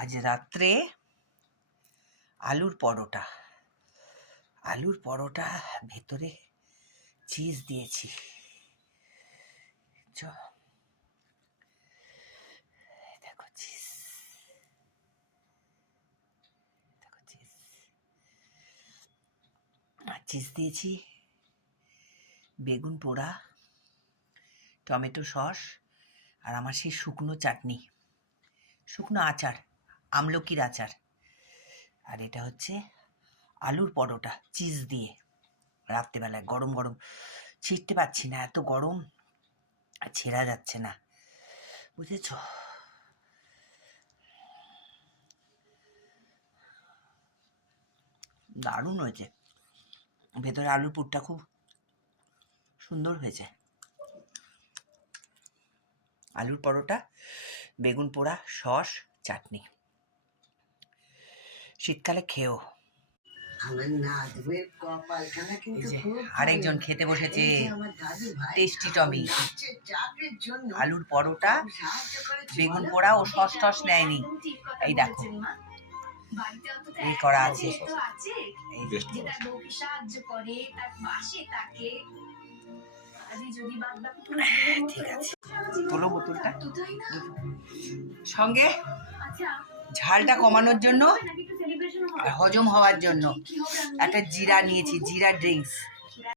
আজ রাত্রে আলুর পরোটা ভেতরে চিজ দিয়েছি। দেখো চিজ, চিজ দিয়েছি, বেগুন পোড়া, টমেটো সস, আর আমার সেই শুকনো চাটনি, শুকনো আচার, আমলকির আচার। আর এটা হচ্ছে আলুর পরোটা চিজ দিয়ে রাত্রেবেলায় গরম গরম। ছিঁড়তে পারছি না, এত গরম, আর ছেঁড়া যাচ্ছে না, বুঝেছ? দারুণ হয়েছে। ভেতরে আলুর পুরটা খুব সুন্দর হয়েছে। আলুর পরোটা, বেগুন পোড়া, সস, চাটনি। শীতকালে খেও। আরেকজন খেতে বসেছে, টেস্টি টমি। আলুর পরোটা, বেগুন পোড়া, ও সস টস নেয়নি, এই দেখো এই করা আছে। ঠিক আছে, তোলো বোতলটা। সঙ্গে ঝালটা কমানোর জন্য আর হজম হওয়ার জন্য একটা জিরা নিয়েছি, জিরা ড্রিঙ্কস।